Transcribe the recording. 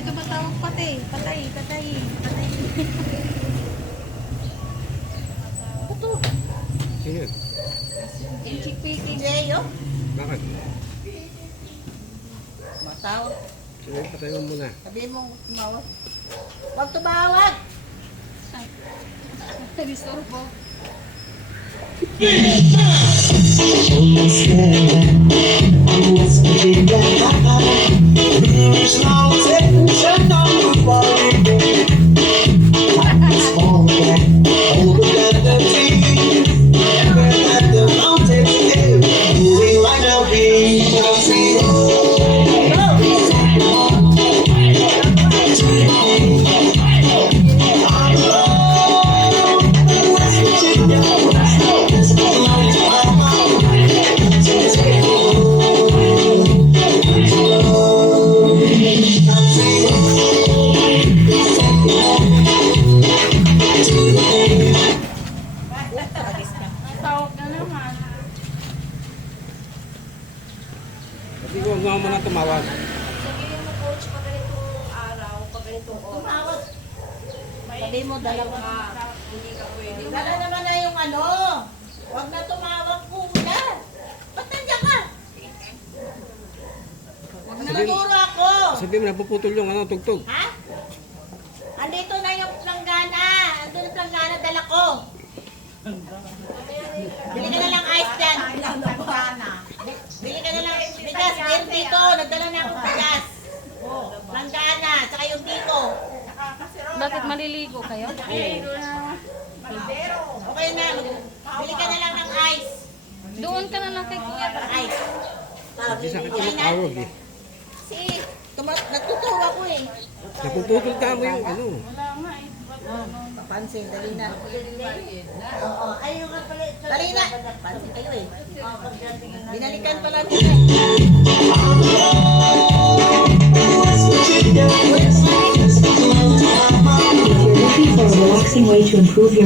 ito ba tawag patay? Patay. Ito. Sino yun? Inchik picking. Jeyo? Bakit? Matawag. Sige, patay mo muna. Sabihin mo tumawag. Huwag tumawag! Disturbo. Tawag na naman. Hindi ko huwag mo na tumawag. Sabihin mo, coach, pag ganitong araw, pag ganitong oras, Tumawag. Sabihin mo, dalawa. hindi ka pwede. Dala naman na yung ano. Huwag na tumawag muna. Ba't nandiyan ka? Huwag na naturo ako. Sabi mo, napuputol yung ano, tugtog. Ha? Andito na yung planggana. Andito yung planggana, dala ko. Bili ka na lang ice dyan. Bili ka na lang bigas. Meron dito. Nagdala na akong bigas. Planggana. Tsaka yung dito. Bakit maliligo kayo? Okay na. Bili ka na lang ng ice. Doon ka na lang kay Kuya. Ice. Hindi sakit yung tawag eh. Nagtuturo ako eh. Napuputol ka mo yung ano. Papansin, dali na. Oo, ayun nga pala. Dali na. Pansin kayo eh. Binalikan pala nila. If you're looking for a relaxing way to improve your